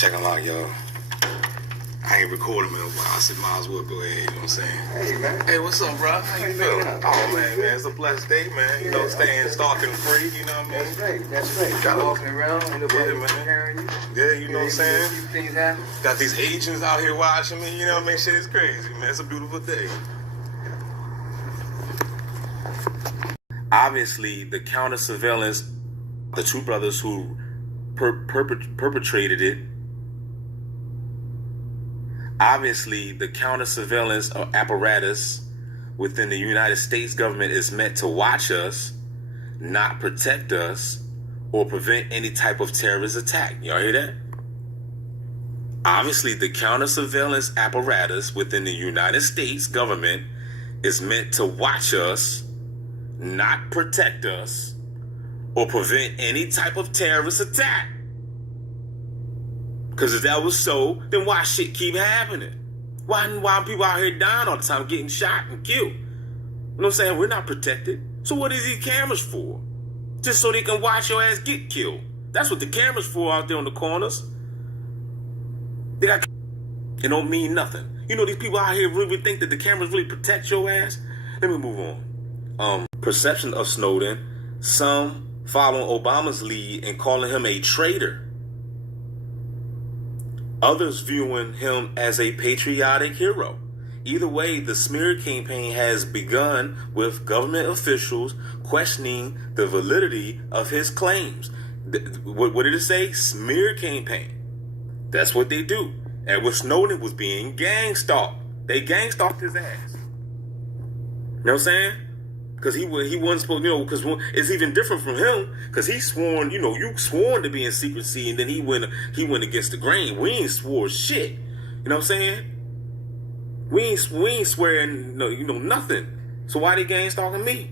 Checking lock, y'all. I ain't recording in a while. I said, might as well go ahead, you know what I'm saying? Hey, man. Hey, what's up, bro? How you feeling? Oh, man, it's a blessed day, man. You know, staying stark and free, you know what I mean? That's right. Got Walking around, and nobody comparing you. Yeah, you know what I'm saying? Things happen. Got these agents out here watching me, you know what I mean? Shit is crazy, man. It's a beautiful day. Obviously, the counter surveillance, the two brothers who perpetrated it, obviously the counter surveillance apparatus within the United States government is meant to watch us, not protect us, or prevent any type of terrorist attack. Y'all hear that? Obviously, the counter surveillance apparatus within the United States government is meant to watch us, not protect us, or prevent any type of terrorist attack. Because if that was so, then why shit keep happening? Why people out here dying all the time, getting shot and killed? You know what I'm saying? We're not protected. So what is these cameras for? Just so they can watch your ass get killed. That's what the cameras for out there on the corners. They got. It don't mean nothing. You know, these people out here really think that the cameras really protect your ass? Let me move on. Perception of Snowden. Some following Obama's lead and calling him a traitor. Others viewing him as a patriotic hero. Either way, the smear campaign has begun with government officials questioning the validity of his claims. What did it say? Smear campaign. That's what they do. Edward Snowden was being gang-stalked. They gang-stalked his ass. You know what I'm saying? Because he wasn't supposed, you know, because it's even different from him, because he sworn, you know, you sworn to be in secrecy, and then he went against the grain. We ain't swore shit. You know what I'm saying? We ain't swearing, nothing. So why they gang stalking me?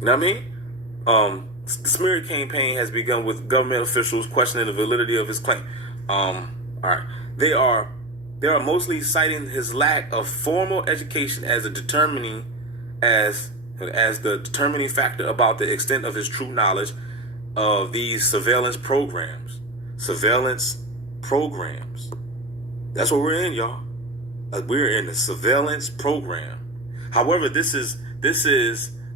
You know what I mean? The smear campaign has begun with government officials questioning the validity of his claim. All right. They are mostly citing his lack of formal education as the determining factor about the extent of his true knowledge of these surveillance programs. Surveillance programs. That's what we're in, y'all. We're in the surveillance program. However, this is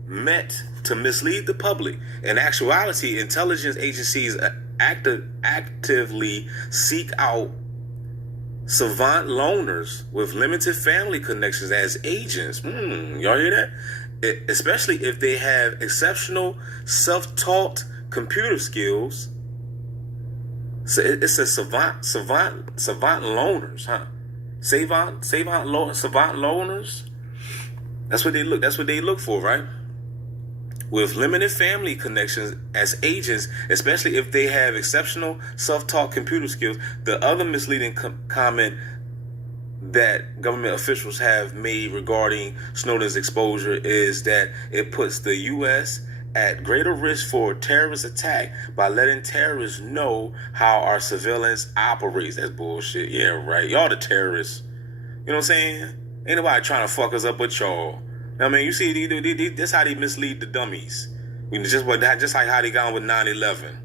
meant to mislead the public. In actuality, intelligence agencies actively seek out savant loners with limited family connections as agents. Y'all hear that? Especially if they have exceptional self-taught computer skills. So it says savant loners, huh? Savant loners. That's what they look for, right? With limited family connections as agents, especially if they have exceptional self-taught computer skills. The other misleading comment that government officials have made regarding Snowden's exposure is that it puts the U.S. at greater risk for terrorist attack by letting terrorists know how our surveillance operates. That's bullshit. Yeah, right. Y'all the terrorists. You know what I'm saying? Ain't nobody trying to fuck us up but y'all. I mean, you see, that's how they mislead the dummies. Just like how they got on with 9/11.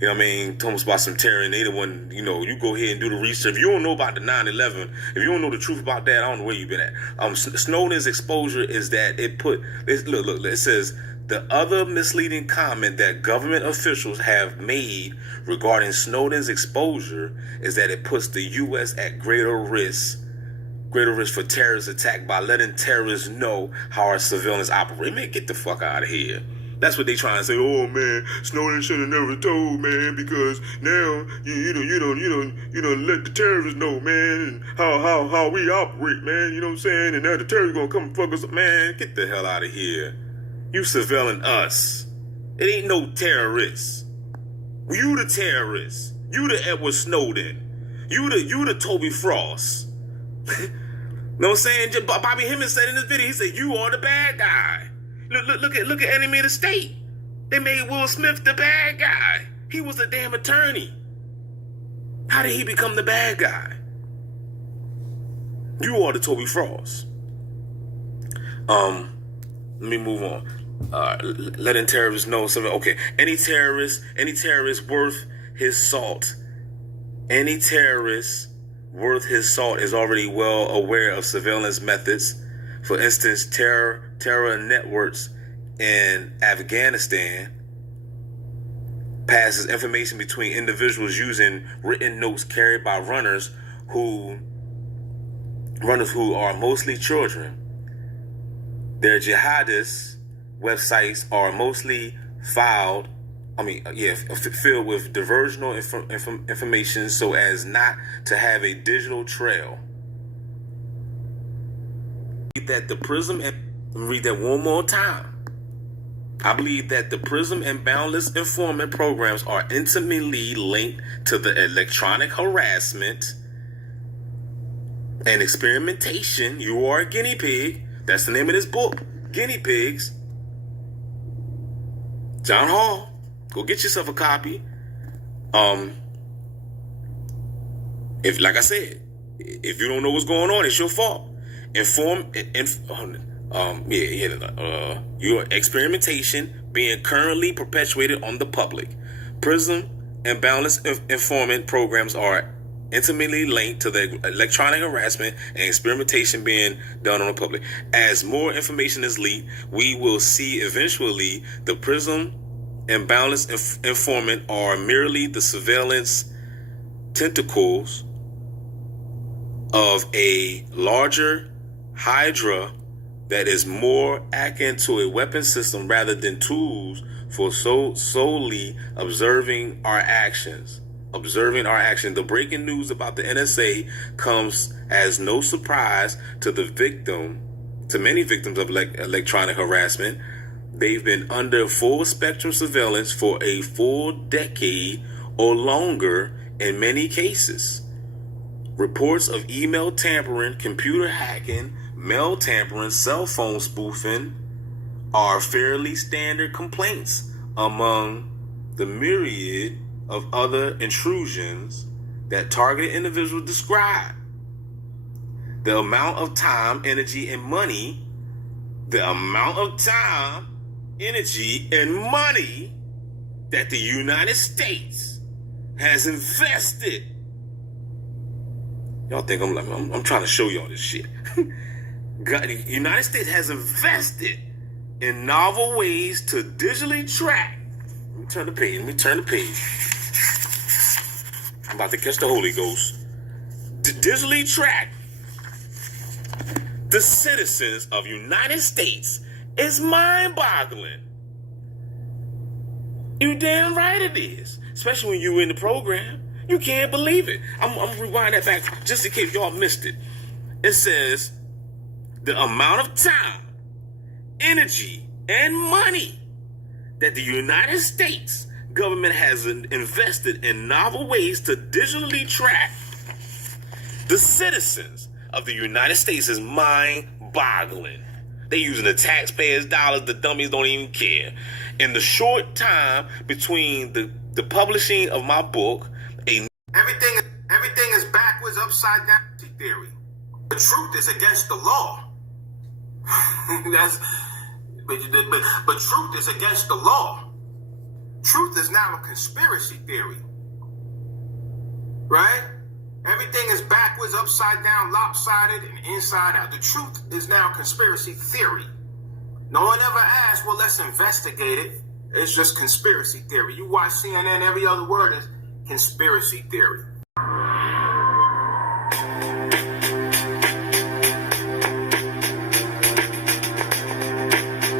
You know what I mean? Told us about some terror, and they the one, you go ahead and do the research. If you don't know about the 9/11, if you don't know the truth about that, I don't know where you've been at. Snowden's exposure is that look, it says, the other misleading comment that government officials have made regarding Snowden's exposure is that it puts the U.S. at greater risk for terrorist attack by letting terrorists know how our surveillance operates. Man, get the fuck out of here. That's what they trying to say. Oh man, Snowden should have never told, man, because now you don't let the terrorists know, man, and how we operate, man. You know what I'm saying? And now the terrorists gonna come and fuck us up, man. Get the hell out of here. You surveilling us. It ain't no terrorists. You the terrorists. You the Edward Snowden. You the Toby Frost. Know what I'm saying? Bobby Hemmings said in this video, he said, you are the bad guy. Look at Enemy of the State. They made Will Smith the bad guy. He was a damn attorney. How did he become the bad guy? You are the Toby Frost. Let me move on. Letting terrorists know something. Okay, any terrorist worth his salt. Any terrorist worth his salt is already well aware of surveillance methods. For instance, terror networks in Afghanistan passes information between individuals using written notes carried by runners who are mostly children. Their jihadist websites are mostly filled with diversional information so as not to have a digital trail. That the PRISM and read that one more time. I believe that the PRISM and Boundless Informant programs are intimately linked to the electronic harassment and experimentation. You are a guinea pig. That's the name of this book, Guinea Pigs. John Hall. Go get yourself a copy. If, like I said, if you don't know what's going on, it's your fault. Your experimentation being currently perpetuated on the public. PRISM and Boundless Informant programs are intimately linked to the electronic harassment and experimentation being done on the public. As more information is leaked, we will see eventually the PRISM and Boundless Informant are merely the surveillance tentacles of a larger hydra that is more akin to a weapon system rather than tools for solely observing our actions. The breaking news about the NSA comes as no surprise to many victims of electronic harassment. They've been under full spectrum surveillance for a full decade or longer in many cases. Reports of email tampering, computer hacking, mail tampering, cell phone spoofing are fairly standard complaints among the myriad of other intrusions that targeted individuals describe. The amount of time, energy, and money that the United States has invested. Y'all think I'm trying to show y'all this shit. The United States has invested in novel ways to digitally track. Let me turn the page. I'm about to catch the Holy Ghost. Digitally track the citizens of United States is mind-boggling. You damn right it is. Especially when you're in the program. You can't believe it. I'm rewind that back just in case y'all missed it. It says the amount of time, energy, and money that the United States government has invested in novel ways to digitally track the citizens of the United States is mind-boggling. They using the taxpayers' dollars. The dummies don't even care. In the short time between the publishing of my book, everything is backwards, upside down theory. The truth is against the law. but truth is against the law. Truth is now a conspiracy theory, right? Everything is backwards, upside down, lopsided, and inside out. The truth is now conspiracy theory. No one ever asked, well, let's investigate it. It's just conspiracy theory. You watch CNN, every other word is conspiracy theory.